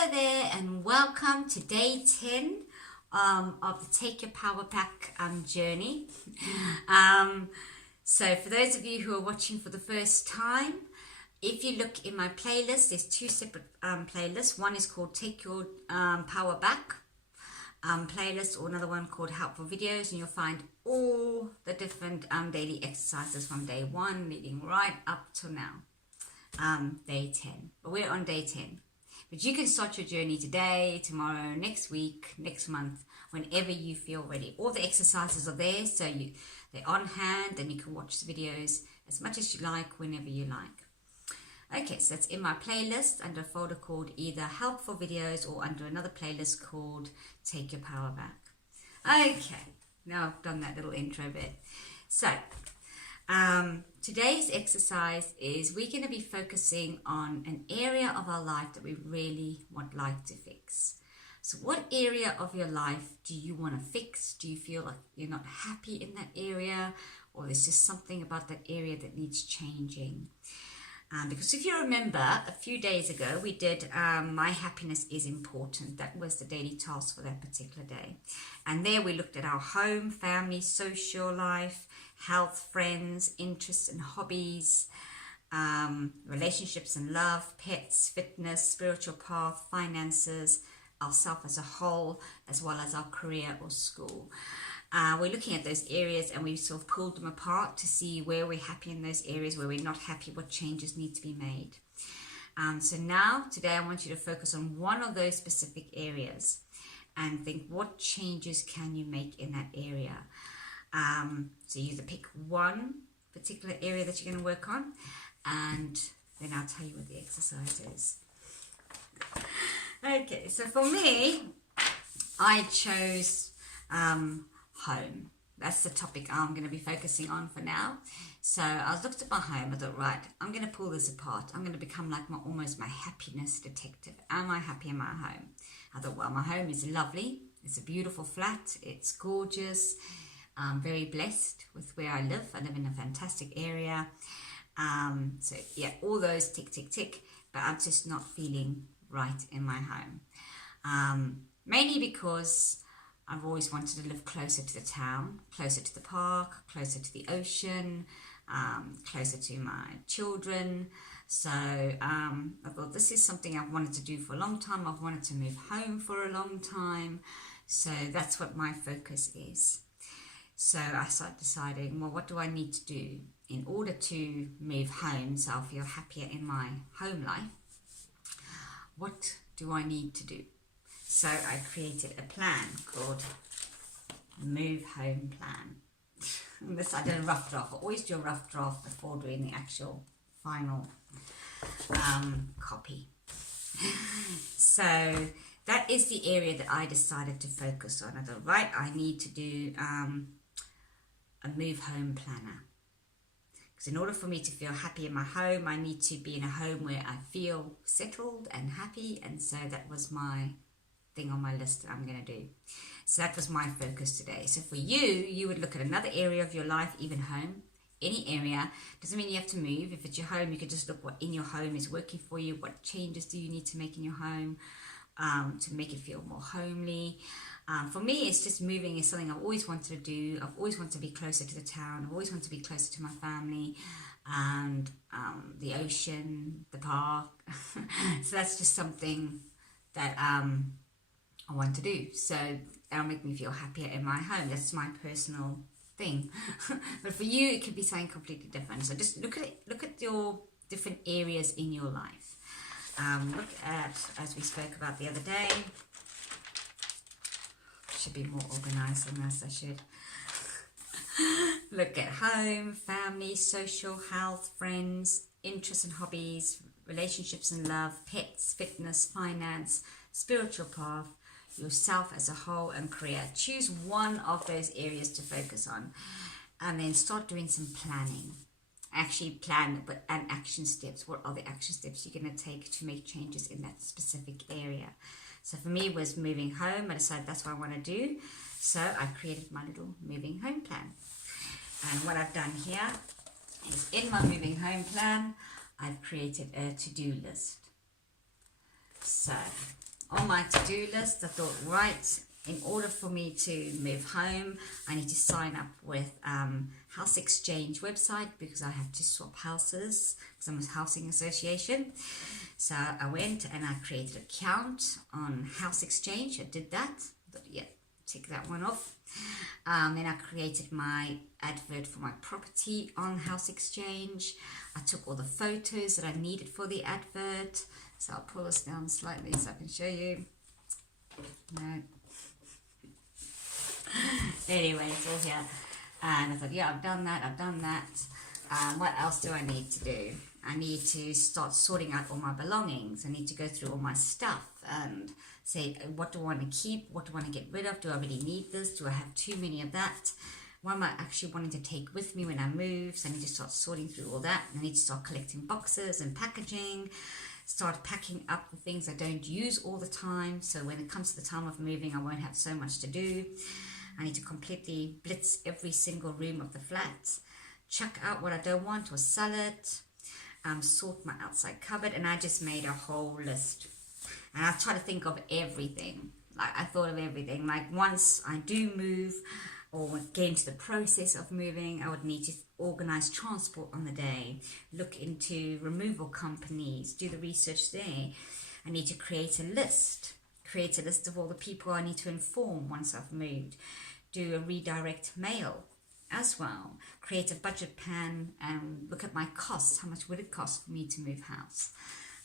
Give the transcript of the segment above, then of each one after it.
Hello there and welcome to day 10 of the Take Your Power Back journey. So for those of you who are watching for the first time, if you look in my playlist, there's two separate playlists. One is called Take Your Power Back playlist, or another one called Helpful Videos, and you'll find all the different daily exercises from day 1 leading right up till now, day 10. But we're on day 10. But you can start your journey today, tomorrow, next week, next month, whenever you feel ready. All the exercises are there, so they're on hand, and you can watch the videos as much as you like, whenever you like. Okay, so that's in my playlist under a folder called either Helpful Videos or under another playlist called Take Your Power Back. Okay, now I've done that little intro bit. So, today's exercise is we're going to be focusing on an area of our life that we really would like to fix. So what area of your life do you want to fix? Do you feel like you're not happy in that area, or there's just something about that area that needs changing? Because if you remember, a few days ago we did My Happiness is Important. That was the daily task for that particular day. And there we looked at our home, family, social life, health, friends, interests and hobbies, relationships and love, pets, fitness, spiritual path, finances, ourself as a whole, as well as our career or school. We're looking at those areas and we sort of pulled them apart to see where we're happy in those areas, where we're not happy, what changes need to be made. So now, today I want you to focus on one of those specific areas and think, what changes can you make in that area? So you either pick one particular area that you're going to work on, and then I'll tell you what the exercise is. Okay, so for me, I chose home. That's the topic I'm going to be focusing on for now. So I looked at my home. I thought, right, I'm going to pull this apart. I'm going to become like almost my happiness detective. Am I happy in my home? I thought, well, my home is lovely. It's a beautiful flat. It's gorgeous. I'm very blessed with where I live. I live in a fantastic area. So yeah, all those tick, tick, tick. But I'm just not feeling right in my home. Mainly because I've always wanted to live closer to the town, closer to the park, closer to the ocean, closer to my children. So I thought this is something I've wanted to do for a long time. I've wanted to move home for a long time. So that's what my focus is. So I started deciding, well, what do I need to do in order to move home so I'll feel happier in my home life? What do I need to do? So I created a plan called Move Home Plan. This I did a rough draft. I always do a rough draft before doing the actual final copy. So that is the area that I decided to focus on. I thought, right, I need to do a Move Home Planner. Because in order for me to feel happy in my home, I need to be in a home where I feel settled and happy. And so that was my thing on my list that I'm going to do. So that was my focus today. So for you, you would look at another area of your life, even home, any area. Doesn't mean you have to move. If it's your home, you could just look what in your home is working for you. What changes do you need to make in your home to make it feel more homely? For me, it's just moving is something I've always wanted to do. I've always wanted to be closer to the town. I've always wanted to be closer to my family and the ocean, the park. So that's just something that I want to do. So that'll make me feel happier in my home. That's my personal thing. But for you, it could be something completely different. So just look at it. Look at your different areas in your life. Look at, as we spoke about the other day, should be more organized than this, I should. Look at home, family, social, health, friends, interests and hobbies, relationships and love, pets, fitness, finance, spiritual path, yourself as a whole, and career. Choose one of those areas to focus on, and then start doing some planning. Actually plan and action steps. What are the action steps you're going to take to make changes in that specific area? So for me, it was moving home. I decided that's what I want to do. So I created my little moving home plan. And what I've done here is, in my moving home plan, I've created a to-do list. So on my to-do list. I thought, right, in order for me to move home, I need to sign up with House Exchange website because I have to swap houses because I'm a housing association. So I went and I created an account on House Exchange. I did that. But yeah, tick that one off. Then I created my advert for my property on House Exchange. I took all the photos that I needed for the advert. So I'll pull this down slightly so I can show you. No. Anyway, it's all here. And I thought, yeah, I've done that. What else do I need to do? I need to start sorting out all my belongings. I need to go through all my stuff and say, what do I want to keep? What do I want to get rid of? Do I really need this? Do I have too many of that? What am I actually wanting to take with me when I move? So I need to start sorting through all that. I need to start collecting boxes and packaging. Start packing up the things I don't use all the time. So when it comes to the time of moving, I won't have so much to do. I need to completely blitz every single room of the flat. Chuck out what I don't want or sell it. Sort my outside cupboard, and I just made a whole list. And I try to think of everything. Like I thought of everything. Like once I do move or get into the process of moving, I would need to organize transport on the day, look into removal companies, do the research there. I need to create a list of all the people I need to inform once I've moved, do a redirect mail as well, create a budget plan and look at my costs. How much would it cost for me to move house?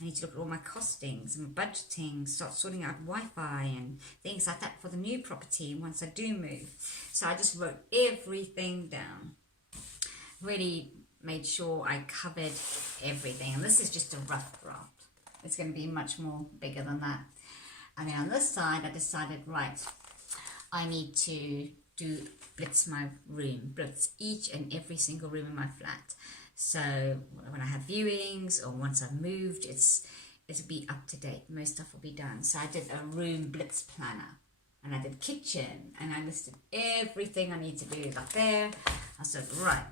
I need to look at all my costings and budgeting, start sorting out Wi-Fi and things like that for the new property once I do move. So I just wrote everything down. Really made sure I covered everything. And this is just a rough draft. It's going to be much more bigger than that. And then on this side, I decided, right, I need to blitz my room, blitz each and every single room in my flat. So when I have viewings or once I've moved, it'll be up to date. Most stuff will be done. So I did a room blitz planner, and I did kitchen, and I listed everything I need to do. Like there, I said, right,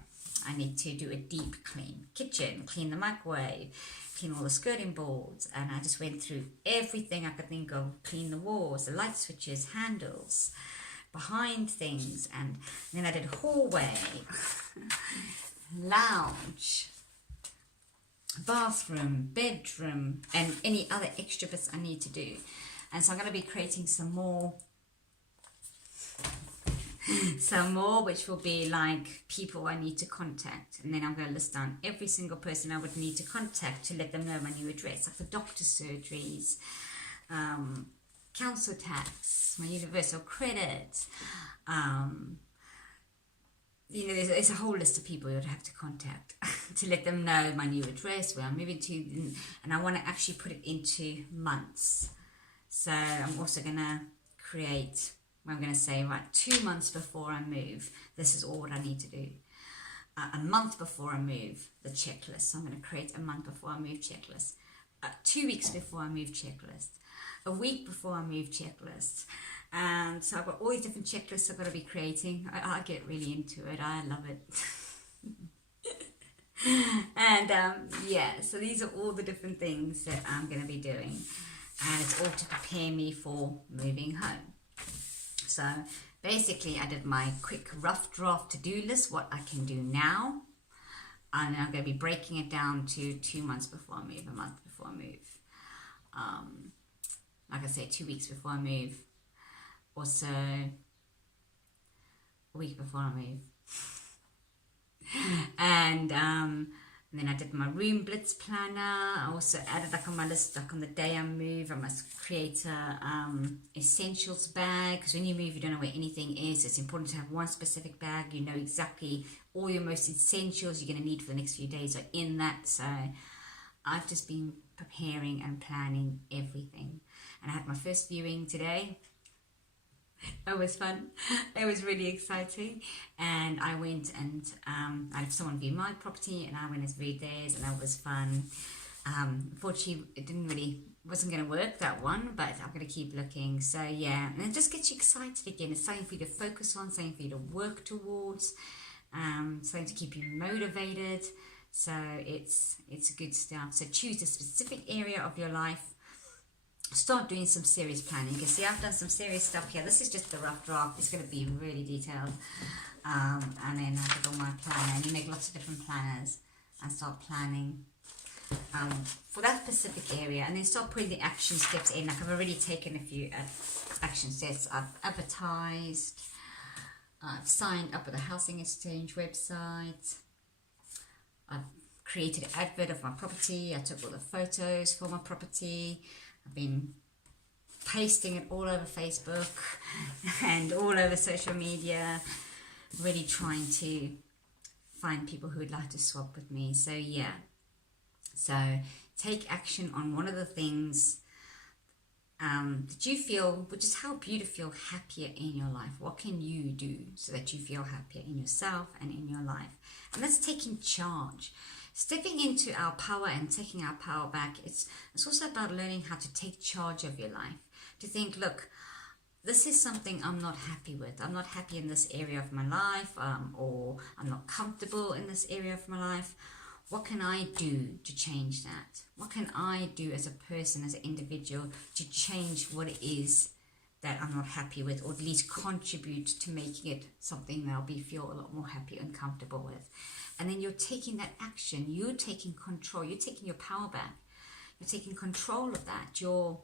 I need to do a deep clean kitchen, clean the microwave, clean all the skirting boards, and I just went through everything I could think of, clean the walls, the light switches, handles, behind things, and then I did hallway, lounge, bathroom, bedroom, and any other extra bits I need to do. And so I'm going to be creating some more, which will be like people I need to contact, and then I'm going to list down every single person I would need to contact to let them know my new address, like the doctor surgeries, council tax, my universal credit, there's a whole list of people you'd have to contact to let them know my new address, where I'm moving to, and I want to actually put it into months. So I'm also going to create, I'm going to say, right, 2 months before I move, this is all what I need to do. A month before I move, the checklist. So I'm going to create a month before I move checklist. 2 weeks before I move checklist. A week before I move checklist. And so I've got all these different checklists I've got to be creating. I get really into it. I love it. And so these are all the different things that I'm going to be doing. And it's all to prepare me for moving home. So basically I did my quick rough draft to-do list, what I can do now. And I'm going to be breaking it down to 2 months before I move, a month before I move. Like I say, 2 weeks before I move. Also, a week before I move. And then I did my room blitz planner. I also added, like on my list, like on the day I move, I must create a essentials bag, because when you move you don't know where anything is. It's important to have one specific bag. You know exactly all your most essentials you're going to need for the next few days are in that. So I've just been preparing and planning everything. And I had my first viewing today. It was fun. It was really exciting. And I went and I had someone view my property, and I went and viewed theirs, and that was fun. Unfortunately, it wasn't going to work, that one, but I'm going to keep looking. So yeah, and it just gets you excited again. It's something for you to focus on, something for you to work towards, something to keep you motivated. So it's good stuff. So choose a specific area of your life start doing some serious planning. You can see I've done some serious stuff here. This is just the rough draft. It's going to be really detailed. And then I did all my planner, and you make lots of different planners and start planning for that specific area, and then start putting the action steps in. Like I've already taken a few action steps. I've advertised, I've signed up with a housing exchange website, I've created an advert of my property, I took all the photos for my property, I've been pasting it all over Facebook and all over social media, really trying to find people who would like to swap with me. So yeah, so take action on one of the things that you feel would just help you to feel happier in your life. What can you do so that you feel happier in yourself and in your life? And that's taking charge. Stepping into our power and taking our power back, it's also about learning how to take charge of your life. To think, look, this is something I'm not happy with. I'm not happy in this area of my life, or I'm not comfortable in this area of my life. What can I do to change that? What can I do as a person, as an individual, to change what it is that I'm not happy with, or at least contribute to making it something that I'll feel a lot more happy and comfortable with? And then you're taking that action, you're taking control, you're taking your power back, you're taking control of that. You're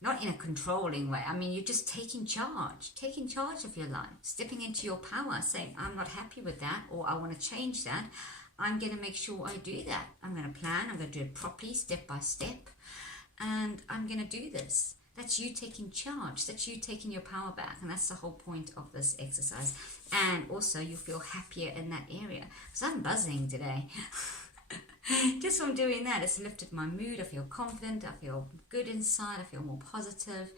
not in a controlling way. I mean, you're just taking charge of your life, stepping into your power, saying, I'm not happy with that, or I want to change that. I'm going to make sure I do that. I'm going to plan, I'm going to do it properly, step by step, and I'm going to do this. That's you taking charge. That's you taking your power back. And that's the whole point of this exercise. And also you feel happier in that area. Because I'm buzzing today. Just from doing that, it's lifted my mood. I feel confident. I feel good inside. I feel more positive.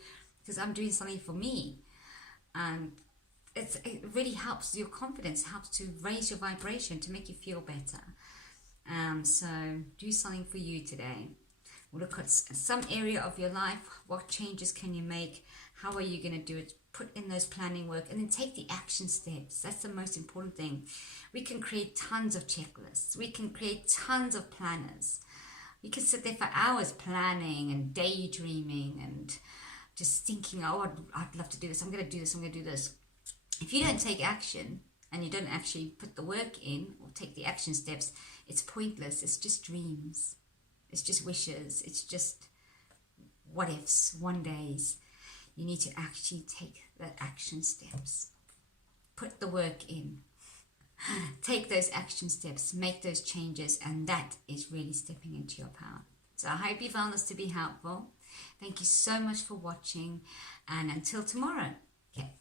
Because I'm doing something for me. And it really helps your confidence. Helps to raise your vibration, to make you feel better. So do something for you today. Look at some area of your life. What changes can you make? How are you going to do it? Put in those planning work, and then take the action steps. That's the most important thing. We can create tons of checklists. We can create tons of planners. We can sit there for hours planning and daydreaming and just thinking, oh, I'd love to do this. I'm going to do this. I'm going to do this. If you don't take action and you don't actually put the work in or take the action steps, it's pointless. It's just dreams. It's just wishes. It's just what ifs, one days. You need to actually take the action steps. Put the work in. Take those action steps. Make those changes. And that is really stepping into your power. So I hope you found this to be helpful. Thank you so much for watching. And until tomorrow. Okay.